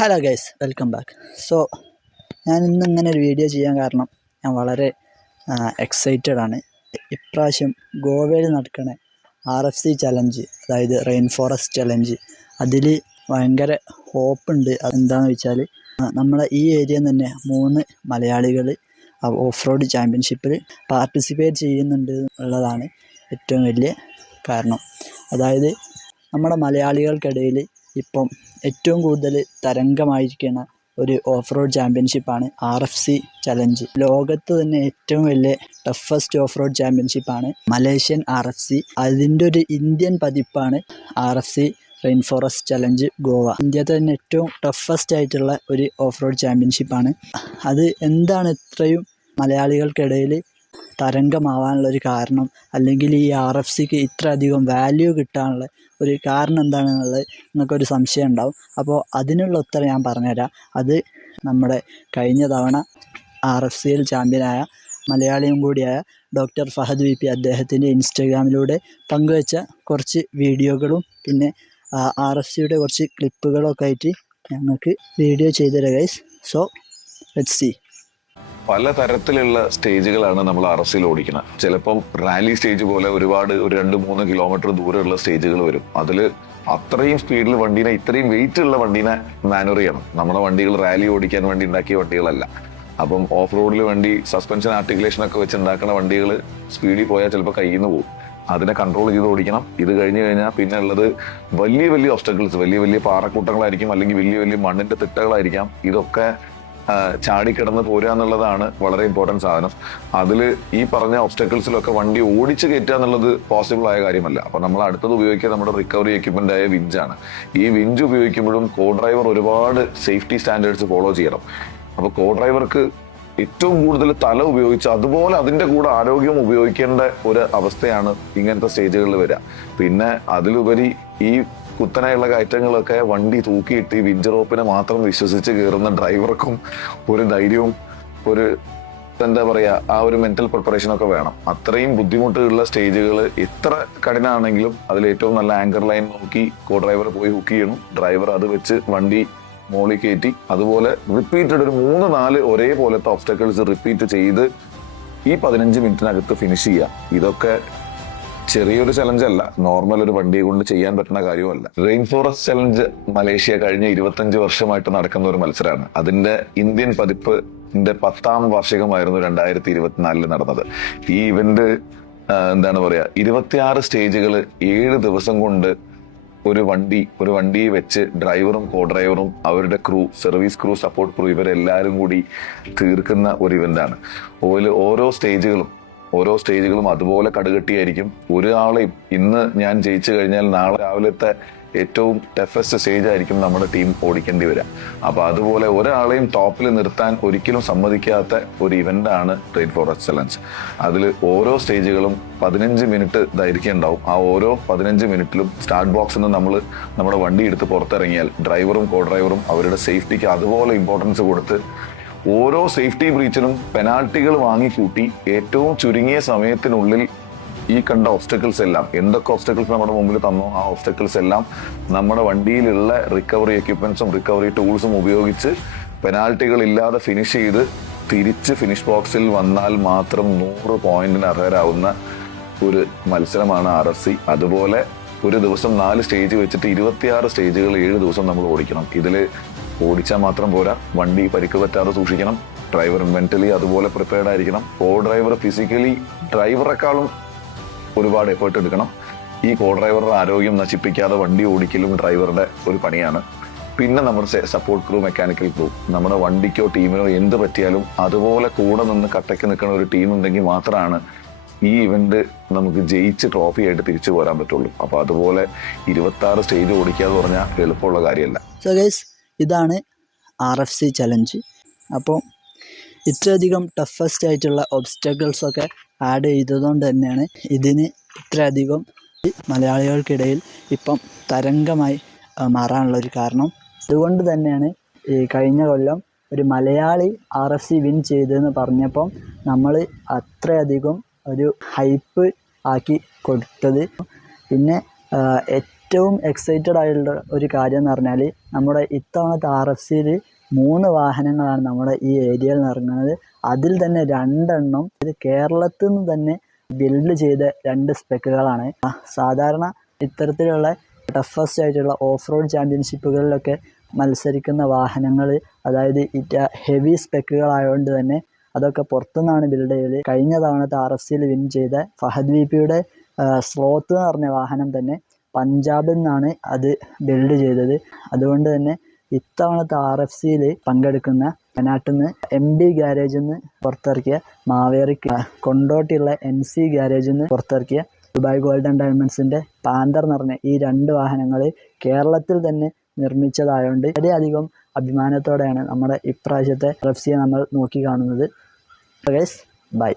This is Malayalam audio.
Hello guys, welcome back. ഞാൻ ഇന്നിങ്ങനെ ഒരു വീഡിയോ ചെയ്യാൻ കാരണം ഞാൻ വളരെ എക്സൈറ്റഡ് ആണ്. ഇപ്രാവശ്യം ഗോവയിൽ നടക്കുന്ന RFC ചലഞ്ച്, അതായത് റെയിൻ ഫോറസ്റ്റ് ചലഞ്ച്, അതിൽ ഭയങ്കര ഹോപ്പുണ്ട്. അതെന്താണെന്ന് വെച്ചാൽ നമ്മളെ ഈ ഏരിയയിൽ നിന്ന് തന്നെ 3 മലയാളികൾ ഓഫ് റോഡ് ചാമ്പ്യൻഷിപ്പിൽ പാർട്ടിസിപ്പേറ്റ് ചെയ്യുന്നുണ്ട് ഉള്ളതാണ് ഏറ്റവും വലിയ കാരണം. അതായത് നമ്മുടെ മലയാളികൾക്കിടയിൽ ഇപ്പം ഏറ്റവും കൂടുതൽ തരംഗമായിരിക്കുന്ന ഒരു ഓഫ് റോഡ് ചാമ്പ്യൻഷിപ്പാണ് RFC ചലഞ്ച്. ലോകത്ത് തന്നെ ഏറ്റവും വലിയ ടഫസ്റ്റ് ഓഫ് റോഡ് ചാമ്പ്യൻഷിപ്പാണ് മലേഷ്യൻ RFC. അതിൻ്റെ ഒരു ഇന്ത്യൻ പതിപ്പാണ് RFC rain forest challenge Goa. ഇന്ത്യത്തെ തന്നെ ഏറ്റവും ടഫസ്റ്റ് ആയിട്ടുള്ള ഒരു ഓഫ് റോഡ് ചാമ്പ്യൻഷിപ്പാണ്. അത് എന്താണ് ഇത്രയും മലയാളികൾക്കിടയിൽ തരംഗമാവാനുള്ളൊരു കാരണം, അല്ലെങ്കിൽ ഈ RFCക്ക് ഇത്ര അധികം വാല്യൂ കിട്ടാനുള്ള ഒരു കാരണം എന്താണെന്നുള്ളത് നിങ്ങൾക്കൊരു സംശയം ഉണ്ടാവും. അപ്പോൾ അതിനുള്ള ഉത്തരം ഞാൻ പറഞ്ഞുതരാം. അത് നമ്മുടെ കഴിഞ്ഞ തവണ RFCയിൽ ചാമ്പ്യനായ മലയാളിയും കൂടിയായ ഡോക്ടർ ഫഹദ് VP അദ്ദേഹത്തിൻ്റെ ഇൻസ്റ്റഗ്രാമിലൂടെ പങ്കുവെച്ച കുറച്ച് വീഡിയോകളും പിന്നെ RFCയുടെ കുറച്ച് ക്ലിപ്പുകളൊക്കെ ആയിട്ട് ഞങ്ങൾക്ക് വീഡിയോ ചെയ്തുതരാം ഗൈസ്. So let's see. പല തരത്തിലുള്ള സ്റ്റേജുകളാണ് നമ്മൾ RFCയിൽ ഓടിക്കുന്നത്. ചിലപ്പം റാലി സ്റ്റേജ് പോലെ ഒരുപാട് 2-3 കിലോമീറ്റർ ദൂരമുള്ള സ്റ്റേജുകൾ വരും. അതിൽ അത്രയും സ്പീഡിൽ വണ്ടീനെ, ഇത്രയും വെയിറ്റ് ഉള്ള വണ്ടീനെ മാനുവർ ചെയ്യണം. നമ്മുടെ വണ്ടികൾ റാലി ഓടിക്കാൻ വേണ്ടി ഉണ്ടാക്കിയ വണ്ടികളല്ല. അപ്പം ഓഫ് റോഡിൽ വണ്ടി സസ്പെൻഷൻ ആർട്ടിക്കുലേഷൻ ഒക്കെ വെച്ച് ഉണ്ടാക്കുന്ന വണ്ടികൾ സ്പീഡിൽ പോയാൽ ചിലപ്പോൾ കയ്യിൽ നിന്ന് പോകും. അതിനെ കൺട്രോൾ ചെയ്ത് ഓടിക്കണം. ഇത് കഴിഞ്ഞ് കഴിഞ്ഞാൽ പിന്നെ ഉള്ളത് വലിയ വലിയ ഒബ്സ്റ്റക്കിൾസ്, വലിയ വലിയ പാറക്കൂട്ടങ്ങളായിരിക്കും, അല്ലെങ്കിൽ വലിയ വലിയ മണ്ണിന്റെ തിട്ടകളായിരിക്കാം. ഇതൊക്കെ ചാടിക്കിടന്ന് പോരുക എന്നുള്ളതാണ് വളരെ ഇമ്പോർട്ടൻറ്റ് സാധനം. അതിൽ ഈ പറഞ്ഞ ഒബ്സ്റ്റക്കിൾസിലൊക്കെ വണ്ടി ഓടിച്ച് കയറ്റുക എന്നുള്ളത് പോസിബിൾ ആയ കാര്യമല്ല. അപ്പോൾ നമ്മൾ അടുത്തത് ഉപയോഗിക്കുക നമ്മുടെ റിക്കവറി എക്യുപ്മെൻ്റ് ആയ വിഞ്ചാണ്. ഈ വിഞ്ച് ഉപയോഗിക്കുമ്പോഴും കോ ഡ്രൈവർ ഒരുപാട് സേഫ്റ്റി സ്റ്റാൻഡേർഡ്സ് ഫോളോ ചെയ്യണം. അപ്പോൾ കോ ഡ്രൈവർക്ക് ഏറ്റവും കൂടുതൽ തല ഉപയോഗിച്ച് അതുപോലെ അതിൻ്റെ കൂടെ ആരോഗ്യം ഉപയോഗിക്കേണ്ട ഒരു അവസ്ഥയാണ് ഇങ്ങനത്തെ സ്റ്റേജുകളിൽ വരിക. പിന്നെ അതിലുപരി ഈ കുത്തനെയുള്ള കയറ്റങ്ങളൊക്കെ വണ്ടി തൂക്കിയിട്ട് ഈ വിഞ്ച് റോപ്പിനെ മാത്രം വിശ്വസിച്ച് കയറുന്ന ഡ്രൈവർക്കും ഒരു ധൈര്യവും ഒരു എന്താ പറയുക, ആ ഒരു മെന്റൽ പ്രിപ്പറേഷനൊക്കെ വേണം. അത്രയും ബുദ്ധിമുട്ടുള്ള സ്റ്റേജുകൾ എത്ര കഠിനമാണെങ്കിലും അതിൽ ഏറ്റവും നല്ല ആങ്കർ ലൈൻ നോക്കി കോ ഡ്രൈവർ പോയി ഹുക്ക് ചെയ്യണം. ഡ്രൈവർ അത് വെച്ച് വണ്ടി മോളിൽ കയറ്റി അതുപോലെ റിപ്പീറ്റഡ് ഒരു 3-4 ഒരേപോലത്തെ ഒബ്സ്റ്റക്കിൾസ് റിപ്പീറ്റ് ചെയ്ത് ഈ 15 മിനിറ്റിനകത്ത് ഫിനിഷ് ചെയ്യുക. ഇതൊക്കെ ചെറിയൊരു ചലഞ്ച് അല്ല, നോർമൽ ഒരു വണ്ടിയെ കൊണ്ട് ചെയ്യാൻ പറ്റുന്ന കാര്യമല്ല. റെയിൻ ഫോറസ്റ്റ് ചലഞ്ച് മലേഷ്യ കഴിഞ്ഞ 25 വർഷമായിട്ട് നടക്കുന്ന ഒരു മത്സരമാണ്. അതിന്റെ ഇന്ത്യൻ പതിപ്പിന്റെ 10ാം വാർഷികമായിരുന്നു 2024 നടന്നത്. ഈ ഇവന്റ് എന്താണ് പറയാ, 26 സ്റ്റേജുകൾ 7 ദിവസം കൊണ്ട് ഒരു വണ്ടിയെ വെച്ച് ഡ്രൈവറും കോ ഡ്രൈവറും അവരുടെ crew, service crew, support crew, ഇവരെല്ലാവരും കൂടി തീർക്കുന്ന ഒരു ഇവന്റാണ്. ഓരോ സ്റ്റേജുകളും അതുപോലെ കടുകട്ടിയായിരിക്കും. ഒരാളെയും ഇന്ന് ഞാൻ ജയിച്ചു കഴിഞ്ഞാൽ നാളെ രാവിലത്തെ ഏറ്റവും ടഫസ്റ്റ് സ്റ്റേജ് ആയിരിക്കും നമ്മുടെ ടീം ഓടിക്കേണ്ടി വരിക. അപ്പൊ അതുപോലെ ഒരാളെയും ടോപ്പിൽ നിർത്താൻ ഒരിക്കലും സമ്മതിക്കാത്ത ഒരു ഇവന്റാണ് റെയിൻ ഫോറസ്റ്റ് ചലഞ്ച്. അതിൽ ഓരോ സ്റ്റേജുകളും 15 മിനിറ്റ് ദൈർഘ്യം ഉണ്ടാവും. ആ ഓരോ 15 മിനിറ്റിലും സ്റ്റാർട്ട് ബോക്സിൽ നിന്ന് നമ്മൾ നമ്മുടെ വണ്ടി എടുത്ത് പുറത്തിറങ്ങിയാൽ ഡ്രൈവറും കോ ഡ്രൈവറും അവരുടെ സേഫ്റ്റിക്ക് അതുപോലെ ഇമ്പോർട്ടൻസ് കൊടുത്ത് ഓരോ സേഫ്റ്റി ബ്രീച്ചിനും പെനാൽറ്റികൾ വാങ്ങിക്കൂട്ടി ഏറ്റവും ചുരുങ്ങിയ സമയത്തിനുള്ളിൽ ഈ കണ്ട ഒബ്സ്റ്റക്കിൾസ് എല്ലാം, എന്തൊക്കെ ഒബ്സ്റ്റക്കിൾസ് നമ്മുടെ മുമ്പിൽ തന്നോ ആ ഒബ്സ്റ്റക്കിൾസ് എല്ലാം നമ്മുടെ വണ്ടിയിലുള്ള റിക്കവറി എക്യുപ്മെന്റ്സും റിക്കവറി ടൂൾസും ഉപയോഗിച്ച് പെനാൽറ്റികൾ ഇല്ലാതെ ഫിനിഷ് ചെയ്ത് തിരിച്ച് ഫിനിഷ് ബോക്സിൽ വന്നാൽ മാത്രം 100 പോയിന്റിന് അർഹരാകുന്ന ഒരു മത്സരമാണ് RFC. അതുപോലെ ഒരു ദിവസം 4 സ്റ്റേജ് വെച്ചിട്ട് 26 സ്റ്റേജുകൾ 7 ദിവസം നമ്മൾ ഓടിക്കണം. ഇതിൽ ഓടിച്ചാൽ മാത്രം പോരാ, വണ്ടി പരിക്ക് പറ്റാതെ സൂക്ഷിക്കണം. ഡ്രൈവർ മെന്റലി അതുപോലെ പ്രിപ്പയർഡ് ആയിരിക്കണം. കോ ഡ്രൈവർ ഫിസിക്കലി ഡ്രൈവറെക്കാളും ഒരുപാട് എഫേർട്ട് എടുക്കണം. ഈ കോ ഡ്രൈവറുടെ ആരോഗ്യം നശിപ്പിക്കാതെ വണ്ടി ഓടിക്കലും ഡ്രൈവറുടെ ഒരു പണിയാണ്. പിന്നെ നമ്മുടെ സപ്പോർട്ട് ക്രൂ, മെക്കാനിക്കൽ ക്രൂ, നമ്മുടെ വണ്ടിക്കോ ടീമിനോ എന്ത് പറ്റിയാലും അതുപോലെ കൂടെ നിന്ന് കട്ടയ്ക്ക് നിൽക്കുന്ന ഒരു ടീം ഉണ്ടെങ്കിൽ മാത്രമാണ് ഈ ഇവന്റ് നമുക്ക് ജയിച്ച് ട്രോഫി ആയിട്ട് തിരിച്ചു പോരാൻ പറ്റുള്ളൂ. അപ്പൊ അതുപോലെ 26 സ്റ്റേജ് ഓടിക്കാന്ന് പറഞ്ഞാൽ എളുപ്പമുള്ള കാര്യമല്ല. സോ ഗൈസ്, ഇതാണ് RFC ചലഞ്ച്. അപ്പോൾ ഇത്രയധികം ടഫസ്റ്റ് ആയിട്ടുള്ള ഒബ്സ്റ്റക്കിൾസൊക്കെ ആഡ് ചെയ്തതുകൊണ്ട് തന്നെയാണ് ഇതിന് ഇത്രയധികം മലയാളികൾക്കിടയിൽ ഇപ്പം തരംഗമായി മാറാനുള്ളൊരു കാരണം. അതുകൊണ്ട് തന്നെയാണ് ഈ കഴിഞ്ഞ കൊല്ലം ഒരു മലയാളി RFC വിൻ ചെയ്തതെന്ന് പറഞ്ഞപ്പം നമ്മൾ അത്രയധികം ഒരു ഹൈപ്പ് ആക്കി കൊടുത്തത്. പിന്നെ ഏറ്റവും എക്സൈറ്റഡ് ആയുള്ള ഒരു കാര്യം എന്ന് പറഞ്ഞാൽ നമ്മുടെ ഇത്തവണത്തെ RFCയിൽ 3 വാഹനങ്ങളാണ് നമ്മുടെ ഈ ഏരിയയിൽ ഇറങ്ങുന്നത്. അതിൽ തന്നെ 2 എണ്ണം ഇത് കേരളത്തിൽ നിന്ന് തന്നെ ബിൽഡ് ചെയ്ത 2 സ്പെക്കുകളാണ്. സാധാരണ ഇത്തരത്തിലുള്ള ടഫസ്റ്റ് ആയിട്ടുള്ള ഓഫ് റോഡ് ചാമ്പ്യൻഷിപ്പുകളിലൊക്കെ മത്സരിക്കുന്ന വാഹനങ്ങൾ, അതായത് ഹെവി സ്പെക്കുകളായതുകൊണ്ട് തന്നെ അതൊക്കെ പുറത്തുനിന്നാണ് ബിൽഡ് ചെയ്തത്. കഴിഞ്ഞ തവണത്തെ RFCയിൽ വിൻ ചെയ്ത ഫഹദ് VPയുടെ സ്ലോത്ത് എന്ന് പറഞ്ഞ വാഹനം തന്നെ പഞ്ചാബിൽ നിന്നാണ് അത് ബിൽഡ് ചെയ്തത്. അതുകൊണ്ട് തന്നെ ഇത്തവണത്തെ RFCയിൽ പങ്കെടുക്കുന്ന വയനാട്ടിൽ നിന്ന് MD ഗാരേജിൽ നിന്ന് പുറത്തിറക്കിയ മാവേറിക്, കൊണ്ടോട്ടിയുള്ള NC ഗാരേജിൽ നിന്ന് പുറത്തിറക്കിയ ദുബായ് ഗോൾഡൻ ഡയമണ്ട്സിൻ്റെ പാന്തർ എന്ന് പറഞ്ഞ ഈ 2 വാഹനങ്ങൾ കേരളത്തിൽ തന്നെ നിർമ്മിച്ചതായതുകൊണ്ട് വളരെയധികം അഭിമാനത്തോടെയാണ് നമ്മുടെ ഇപ്രാവശ്യത്തെ RFCയെ നമ്മൾ നോക്കി കാണുന്നത്. Guys, by.